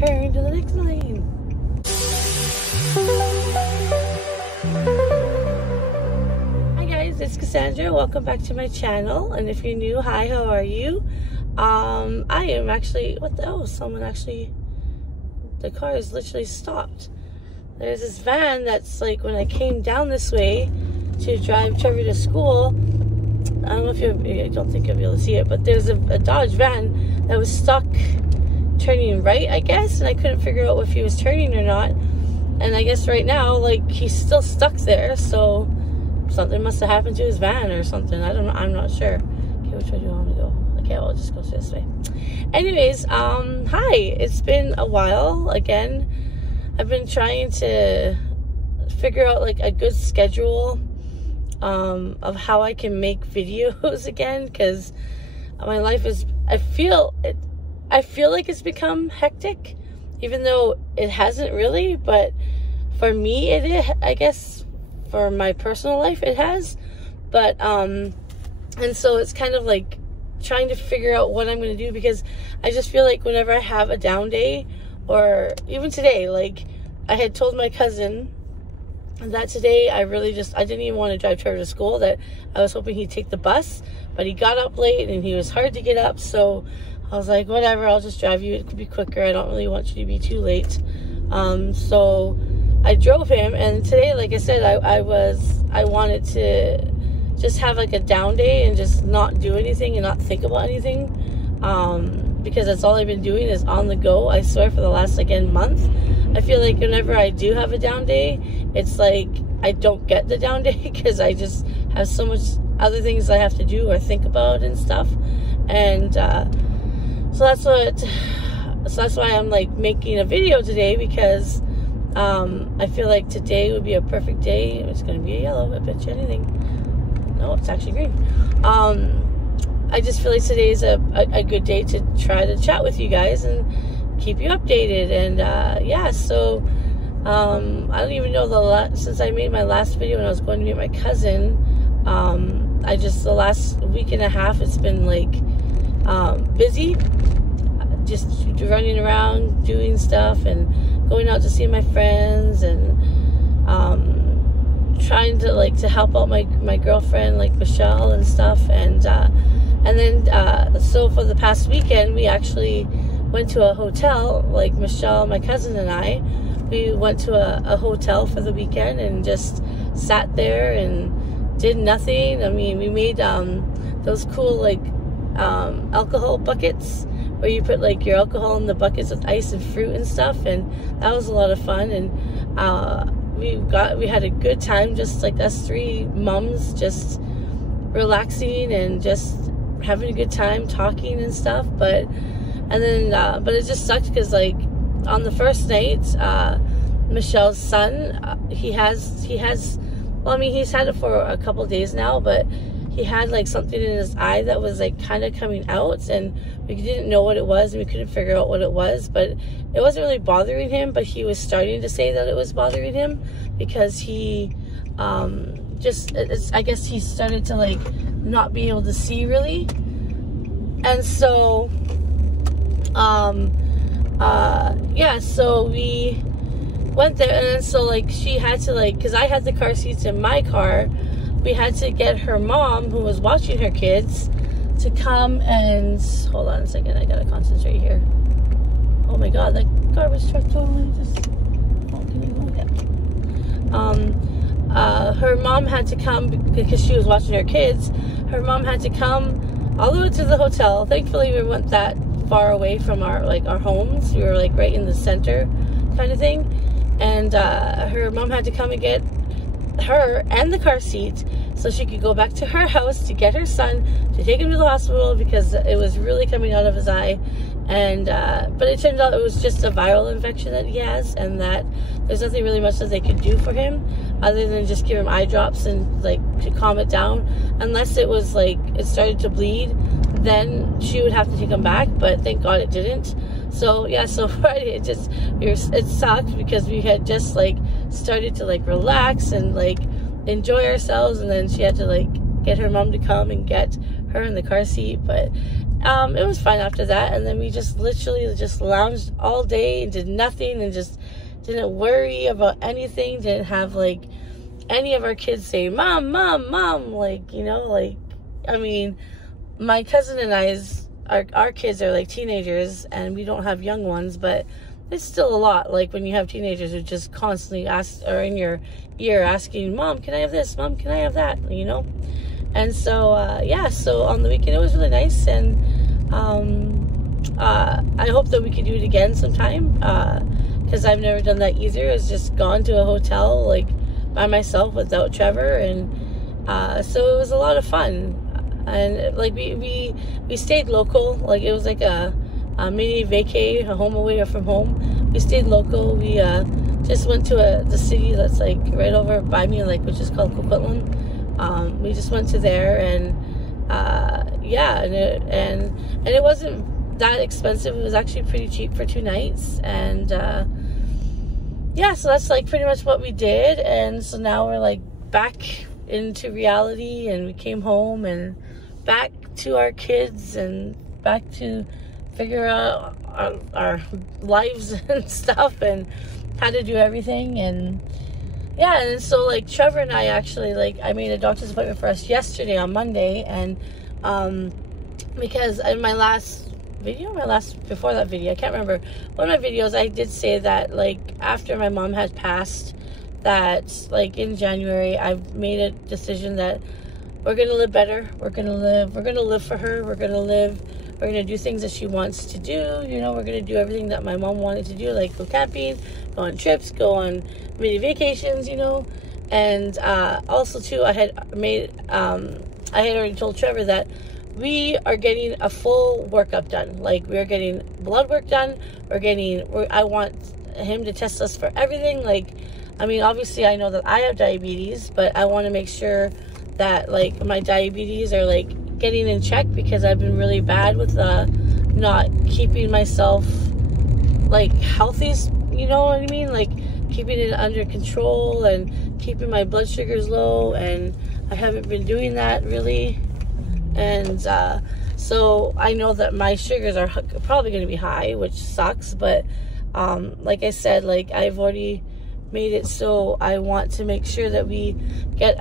turn to the next lane. Hi guys, it's Cassandra. Welcome back to my channel. And if you're new, hi, how are you? I am actually, someone actually, the car is literally stopped. There's this van that's like, when I came down this way to drive Trevor to school, I don't know if I don't think you'll be able to see it, but there's a Dodge van that was stuck turning right, I guess, and I couldn't figure out if he was turning or not. And I guess right now, like, he's still stuck there, so something must have happened to his van or something. I don't know, I'm not sure. Okay, which way do you want me to go? Okay, well, I'll just go this way. Anyways, hi, it's been a while. Again, I've been trying to figure out like a good schedule of how I can make videos again, because my life is, I feel like it's become hectic, even though it hasn't really, but for me it is. I guess for my personal life it has, but and so it's kind of like trying to figure out what I'm going to do, because I just feel like whenever I have a down day, or even today, like I had told my cousin that today I didn't even want to drive Trevor to school, that I was hoping he'd take the bus, but he got up late and he was hard to get up, so I was like, whatever, I'll just drive you, it could be quicker, I don't really want you to be too late. So I drove him, and today, like I said, I wanted to just have like a down day and just not do anything and not think about anything, because that's all I've been doing is on the go. I swear, for the last month, I feel like whenever I do have a down day, it's like I don't get the down day because I just have so much other things I have to do or think about and stuff. And so that's why I'm like making a video today, because I feel like today would be a perfect day. It's going to be a yellow, I bet you anything. No, it's actually green. I just feel like today's a good day to try to chat with you guys and keep you updated. And yeah, so I don't even know since I made my last video when I was going to meet my cousin, the last week and a half, it's been like busy, just running around doing stuff and going out to see my friends, and trying to help out my girlfriend, like Michelle and stuff. And then so for the past weekend, we actually went to a hotel, like Michelle, my cousin, and I. We went to a hotel for the weekend and just sat there and did nothing. I mean, we made those cool like alcohol buckets where you put like your alcohol in the buckets with ice and fruit and stuff, and that was a lot of fun. And we had a good time, just like us three mums, just relaxing and just having a good time talking and stuff. But it just sucked because like on the first night, Michelle's son, he has well, I mean, he's had it for a couple days now, but he had like something in his eye that was like kind of coming out, and we didn't know what it was, and we couldn't figure out what it was. But it wasn't really bothering him, but he was starting to say that it was bothering him, because he I guess he started to like not be able to see really. And so yeah, so we went there, and then so like she had to, like, because I had the car seats in my car, we had to get her mom, who was watching her kids, to come and, hold on a second, I gotta concentrate here. Oh my god, that garbage truck totally just, oh, can you go again? Her mom had to come because she was watching her kids. Her mom had to come all the way to the hotel. Thankfully, we weren't that far away from our homes. We were like right in the center kind of thing. And her mom had to come and get her and the car seat so she could go back to her house to get her son, to take him to the hospital, because it was really coming out of his eye. And but it turned out it was just a viral infection that he has, and that there's nothing really much that they could do for him other than just give him eye drops and like to calm it down. Unless it was like it started to bleed, then she would have to take him back, but thank God it didn't. So yeah, so Friday it sucked because we had just like started to like relax and like enjoy ourselves, and then she had to like get her mom to come and get her in the car seat. But it was fun after that. And then we just literally just lounged all day and did nothing and just didn't worry about anything. Didn't have like any of our kids say, "Mom, Mom, Mom." Like, you know, like, I mean, my cousin and our kids are like teenagers, and we don't have young ones, but it's still a lot. Like when you have teenagers who just constantly are in your ear asking, "Mom, can I have this? Mom, can I have that?" You know? And so, yeah, so on the weekend, it was really nice. And I hope that we could do it again sometime, because I've never done that either. It's just gone to a hotel, like, by myself without Trevor. And so it was a lot of fun. And, like, we stayed local. Like, it was like a mini vacay, a home away from home. We stayed local. We just went to the city that's, like, right over by me, like, which is called Coquitlam. We just went to there, and yeah, and it wasn't that expensive. It was actually pretty cheap for 2 nights. And yeah, so that's like pretty much what we did. And so now we're like back into reality, and we came home and back to our kids and back to figure out our lives and stuff and how to do everything. And yeah, and so, like, Trevor and I actually, like, I made a doctor's appointment for us yesterday on Monday. And because in my last video, before that video, I can't remember, one of my videos, I did say that, like, after my mom had passed, that, like, in January, I've made a decision that we're going to live better. We're going to live for her. We're going to do things that she wants to do. You know, we're going to do everything that my mom wanted to do, like go camping, go on trips, go on mini vacations, you know. And also, too, I had already told Trevor that we are getting a full workup done. Like, we're getting blood work done. I want him to test us for everything. Like, I mean, obviously, I know that I have diabetes, but I want to make sure that, like, my diabetes are, like, getting in check, because I've been really bad with not keeping myself, like, healthy, you know what I mean? Like, keeping it under control and keeping my blood sugars low, and I haven't been doing that really. And so I know that my sugars are probably going to be high, which sucks, but like I said, like, I've already made it so I want to make sure that we get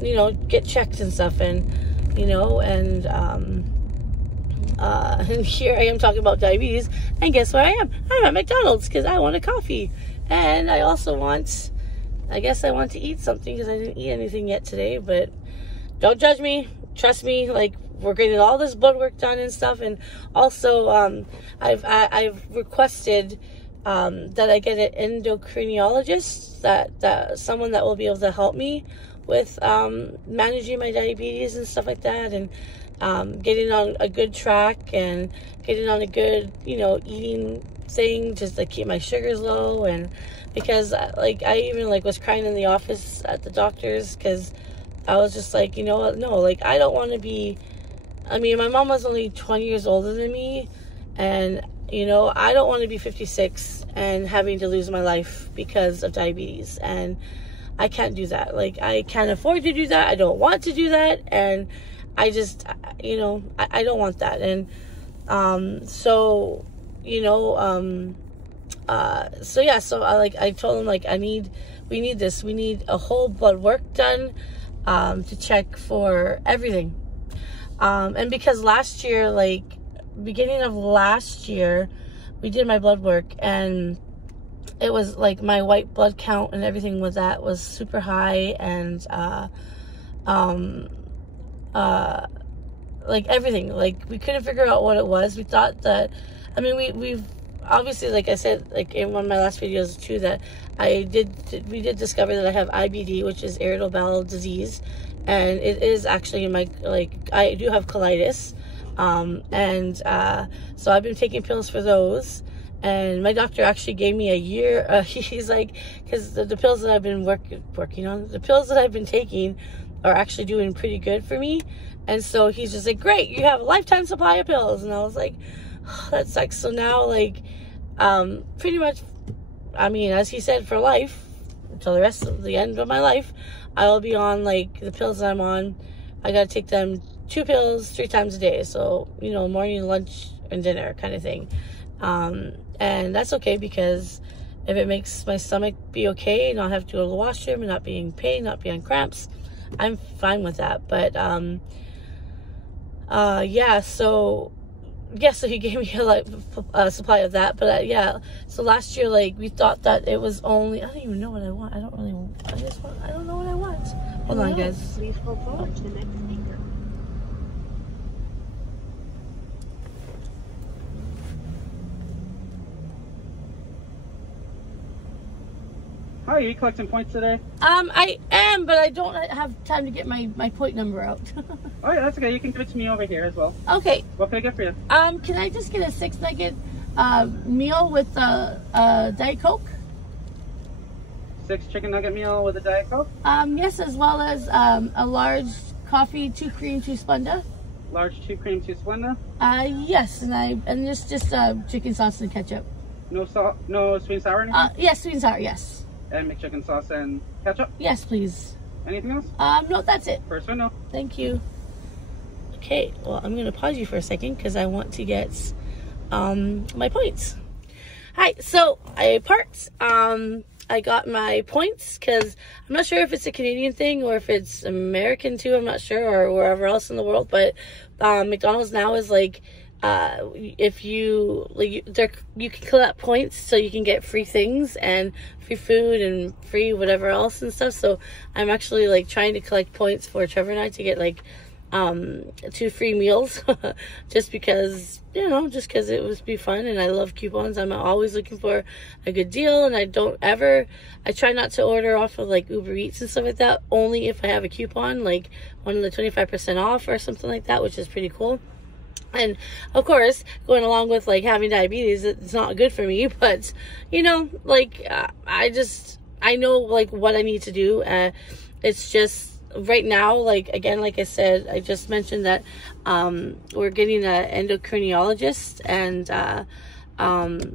you know, get checked and stuff. And you know, and here I am talking about diabetes, and guess where I am? I'm at McDonald's because I want a coffee, and I also want, I guess I want to eat something because I didn't eat anything yet today. But don't judge me, trust me, like, we're getting all this blood work done and stuff. And also, I've requested that I get an endocrinologist, that someone that will be able to help me with managing my diabetes and stuff like that, and getting on a good track and getting on a good, you know, eating thing, just to keep my sugars low. And because, like, I even, like, was crying in the office at the doctor's, because I was just like, you know what, no, like, I don't want to be, I mean, my mom was only 20 years older than me, and, you know, I don't want to be 56 and having to lose my life because of diabetes. And I can't do that. Like, I can't afford to do that. I don't want to do that. And I just, you know, I don't want that. And so, you know, so yeah, so I told him, like, we need this. We need a whole blood work done to check for everything. And because last year, like, beginning of last year, we did my blood work, and it was like my white blood count and everything was super high. And like, everything, like, we couldn't figure out what it was. We thought that, I mean, we've obviously, like I said, like in one of my last videos too, that we did discover that I have IBD, which is irritable bowel disease, and it is actually in my, like, I do have colitis. So I've been taking pills for those, and my doctor actually gave me a year, he's like, because the pills that I've been working on, the pills that I've been taking are actually doing pretty good for me. And so he's just like, great, you have a lifetime supply of pills. And I was like, oh, that sucks. So now, like, pretty much, I mean, as he said, for life, until the end of my life, I will be on, like, the pills that I'm on. I gotta take them 2 pills 3 times a day. So, you know, morning, lunch, and dinner kind of thing. And that's okay, because if it makes my stomach be okay, not have to go to the washroom and not be in pain, not be on cramps, I'm fine with that. But, yeah, so he gave me a supply of that. But yeah, so last year, like, we thought that it was only, I don't even know what I want. I don't know what I want. Hold on, guys. Please hold forward to the next speaker. Hi, are you collecting points today? I am, but I don't have time to get my point number out. Oh yeah, that's okay. You can give it to me over here as well. Okay. What can I get for you? Can I just get a 6-nugget meal with Diet Coke? 6 chicken nugget meal with a Diet Coke? Yes, as well as a large coffee, 2 cream, 2 Splenda. Large 2 cream, 2 Splenda? Yes, and just chicken sauce and ketchup. No salt, no sweet and sour? Anything? Yes, sweet and sour, yes. And McChicken sauce and ketchup? Yes, please. Anything else? No, that's it. First one, no. Thank you. Okay, well, I'm gonna pause you for a second because I want to get my points. Hi, so I got my points because I'm not sure if it's a Canadian thing or if it's American too. I'm not sure, or wherever else in the world. But McDonald's now is like, if you you can collect points so you can get free things and free food and free whatever else and stuff. So I'm actually like trying to collect points for Trevor and I to get like 2 free meals just because, you know, just because it would be fun. And I love coupons. I'm always looking for a good deal, and I try not to order off of like Uber Eats and stuff like that, only if I have a coupon, like one of the 25% off or something like that, which is pretty cool. And of course, going along with like having diabetes, it's not good for me, but you know, like I know like what I need to do. It's just right now, like, again, like I said, I just mentioned that we're getting an endocrinologist, and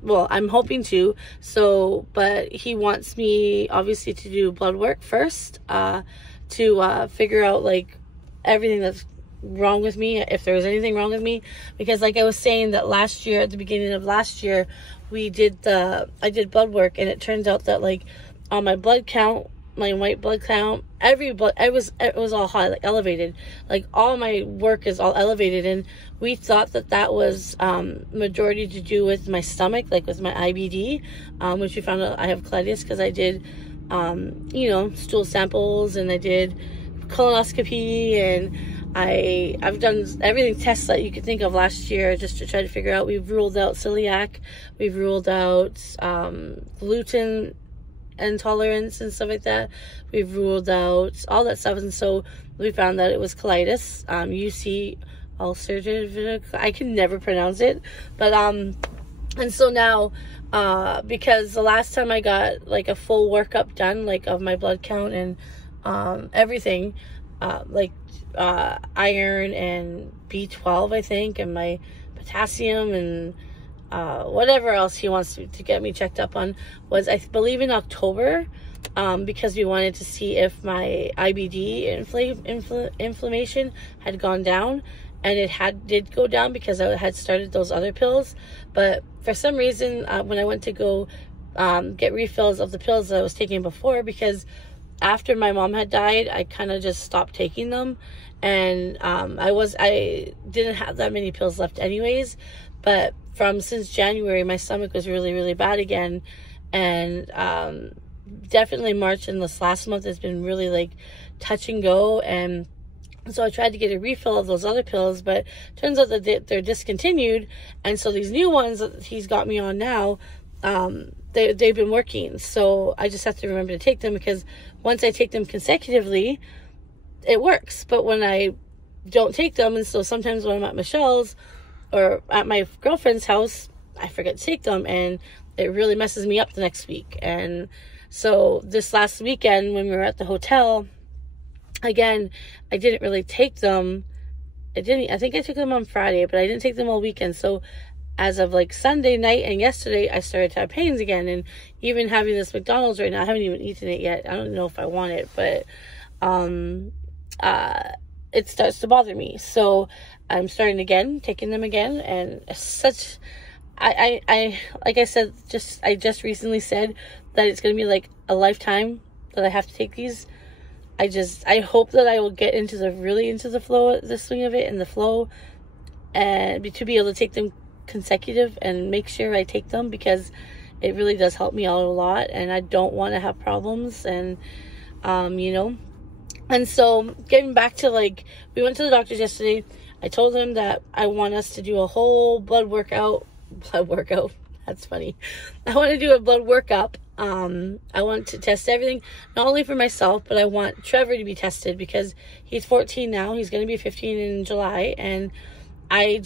well, I'm hoping to. So, but he wants me obviously to do blood work first to figure out like everything that's wrong with me, if there was anything wrong with me, because like I was saying that last year, at the beginning of last year, I did blood work, and it turns out that like on my blood count, my white blood count, it was all high, like elevated, like all my work is all elevated. And we thought that was majority to do with my stomach, like with my IBD, which we found out I have colitis because I did you know, stool samples, and I did colonoscopy, and I've done everything tests that you could think of last year just to try to figure out. We've ruled out celiac, we've ruled out gluten intolerance and stuff like that. We've ruled out all that stuff, and so we found that it was colitis, UC ulcerative. I can never pronounce it, but and so now because the last time I got like a full workup done, like of my blood count and everything, like iron and B12, I think, and my potassium and whatever else he wants to get me checked up on, was I believe in October, because we wanted to see if my IBD inflammation had gone down, and it did go down because I had started those other pills. But for some reason, when I went to go get refills of the pills that I was taking before, because after my mom had died, I kind of just stopped taking them, and I didn't have that many pills left anyways. But since January, my stomach was really, really bad again, and definitely March and this last month has been really like touch and go. And so I tried to get a refill of those other pills, but turns out that they're discontinued, and so these new ones that he's got me on now, they've been working. So I just have to remember to take them, because once I take them consecutively, it works. But when I don't take them, and so sometimes when I'm at Michelle's or at my girlfriend's house, I forget to take them, and it really messes me up the next week. And so this last weekend when we were at the hotel, again, I didn't really take them. I think I took them on Friday, but I didn't take them all weekend. So as of like Sunday night and yesterday, I started to have pains again. And even having this McDonald's right now, I haven't even eaten it yet. I don't know if I want it, but it starts to bother me. So I'm starting again, taking them again, and such, I like I said, I just recently said that it's going to be like a lifetime that I have to take these. I hope that I will get into the flow, the swing of it and the flow, and to be able to take them consecutive and make sure I take them, because it really does help me out a lot, and I don't want to have problems. And you know, and so getting back to, like, we went to the doctor's yesterday. I told him that I want us to do a whole blood workout. That's funny. I want to do a blood workup. I want to test everything, not only for myself, but I want Trevor to be tested, because he's 14 now. He's going to be 15 in July. And I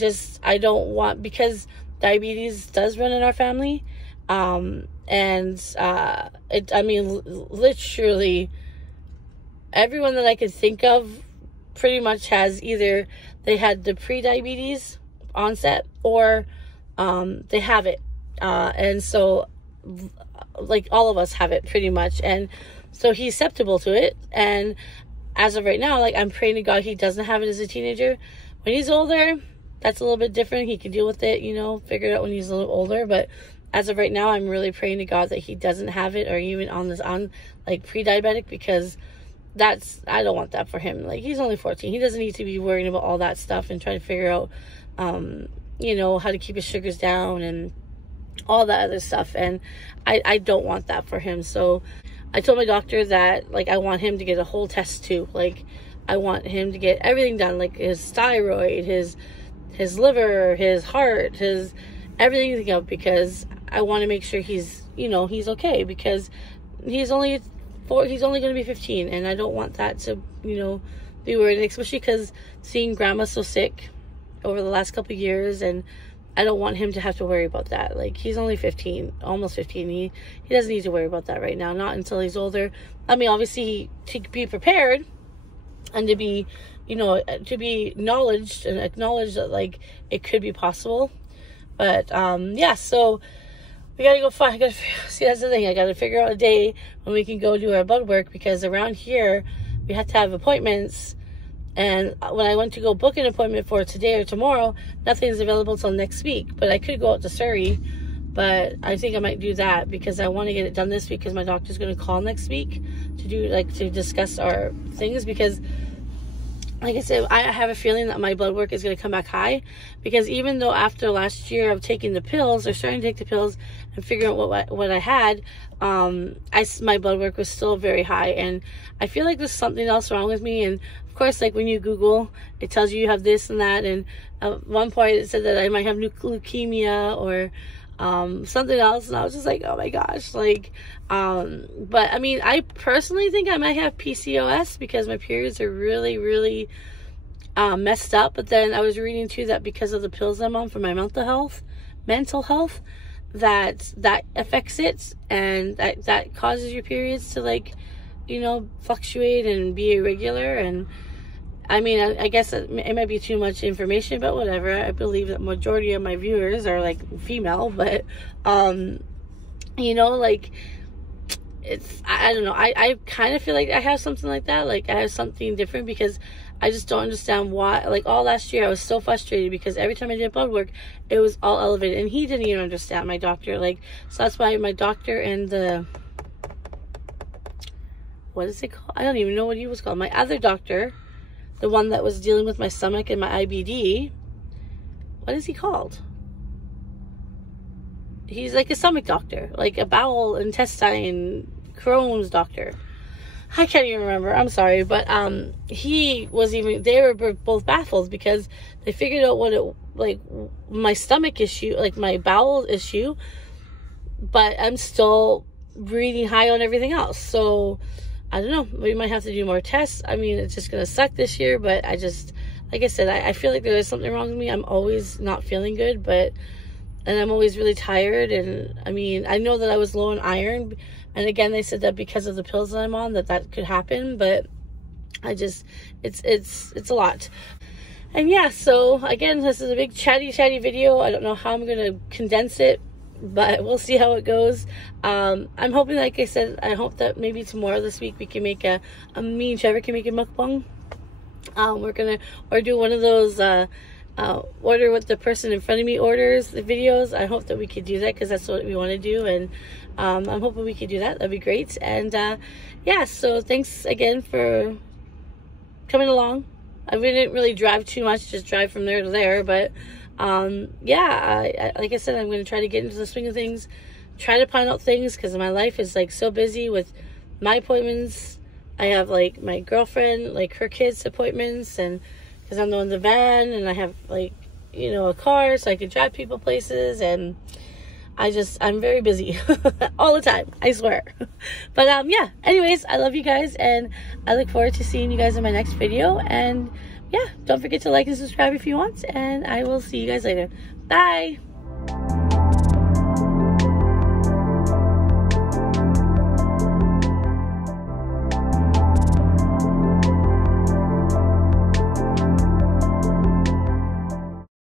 don't want, because diabetes does run in our family. Literally everyone that I could think of pretty much has either they had the pre-diabetes onset, or they have it. And so, like, all of us have it pretty much. And so he's susceptible to it. And as of right now, like, I'm praying to God he doesn't have it as a teenager. When he's older, that's a little bit different. He can deal with it, you know, figure it out when he's a little older. But as of right now, I'm really praying to God that he doesn't have it, or even on like pre-diabetic, because I don't want that for him. Like, he's only 14. He doesn't need to be worrying about all that stuff and trying to figure out, you know, how to keep his sugars down and all that other stuff. And I don't want that for him. So I told my doctor that, like, I want him to get a whole test too. Like, I want him to get everything done, like his thyroid, his liver, his heart, his everything up, because I want to make sure he's okay, because he's only going to be 15, and I don't want that to, you know, be worried, especially because seeing grandma so sick over the last couple of years, and I don't want him to have to worry about that. Like, he's only 15, almost 15. He doesn't need to worry about that right now, not until he's older. I mean, obviously, to be prepared and to be, you know, to be acknowledged and acknowledge that, like, it could be possible. But yeah, so we gotta go find. See, that's the thing. I gotta figure out a day when we can go do our blood work, because around here we have to have appointments. And when I went to go book an appointment for today or tomorrow, nothing's available till next week. But I could go out to Surrey, but I think I might do that, because I want to get it done this week, because my doctor's going to call next week to discuss our things, because, like I said, I have a feeling that my blood work is going to come back high, because even though after last year of taking the pills, or starting to take the pills and figuring out what I had, my blood work was still very high, and I feel like there's something else wrong with me. And of course, like, when you Google, it tells you have this and that, and at one point it said that I might have leukemia or something else, and I was just like, oh my gosh, like, but I mean, I personally think I might have PCOS, because my periods are really, really messed up. But then I was reading too that because of the pills I'm on for my mental health, that affects it, and that causes your periods to, like, you know, fluctuate and be irregular. And I mean, I guess it might be too much information, but whatever. I believe that majority of my viewers are, like, female, but you know, like, I don't know. I kind of feel like I have something like that. Like, I have something different, because I just don't understand why. Like, all last year I was so frustrated, because every time I did blood work, it was all elevated, and he didn't even understand, my doctor. Like, so that's why my doctor and what is it called? I don't even know what he was called. My other doctor, the one that was dealing with my stomach and my IBD, what is he called? He's like a stomach doctor, like a bowel, intestine, Crohn's doctor. I can't even remember. I'm sorry. But they were both baffled, because they figured out my stomach issue, like my bowel issue, but I'm still reading high on everything else. So I don't know. We might have to do more tests. I mean, it's just going to suck this year, but like I said, I feel like there is something wrong with me. I'm always not feeling good, and I'm always really tired. And I mean, I know that I was low on iron, and again, they said that because of the pills that I'm on, that could happen, but it's a lot. And yeah, so again, this is a big chatty video. I don't know how I'm going to condense it, but we'll see how it goes. I'm hoping, like I said, I hope that maybe tomorrow this week we can make me and Trevor can make a mukbang. We're gonna or do one of those order what the person in front of me orders, the videos. I hope that we could do that because that's what we want to do, and I'm hoping we could do that. That'd be great. And yeah, so thanks again for coming along. I didn't really drive too much, just drive from there to there, but yeah, like I said, I'm going to try to get into the swing of things, try to plan out things, because my life is like so busy with my appointments. I have like my girlfriend, like her kids' appointments, and because I'm the one in the van, and I have like, you know, a car so I can drive people places, and I'm very busy all the time, I swear. But yeah, anyways, I love you guys, and I look forward to seeing you guys in my next video. And yeah, don't forget to like and subscribe if you want, and I will see you guys later. Bye.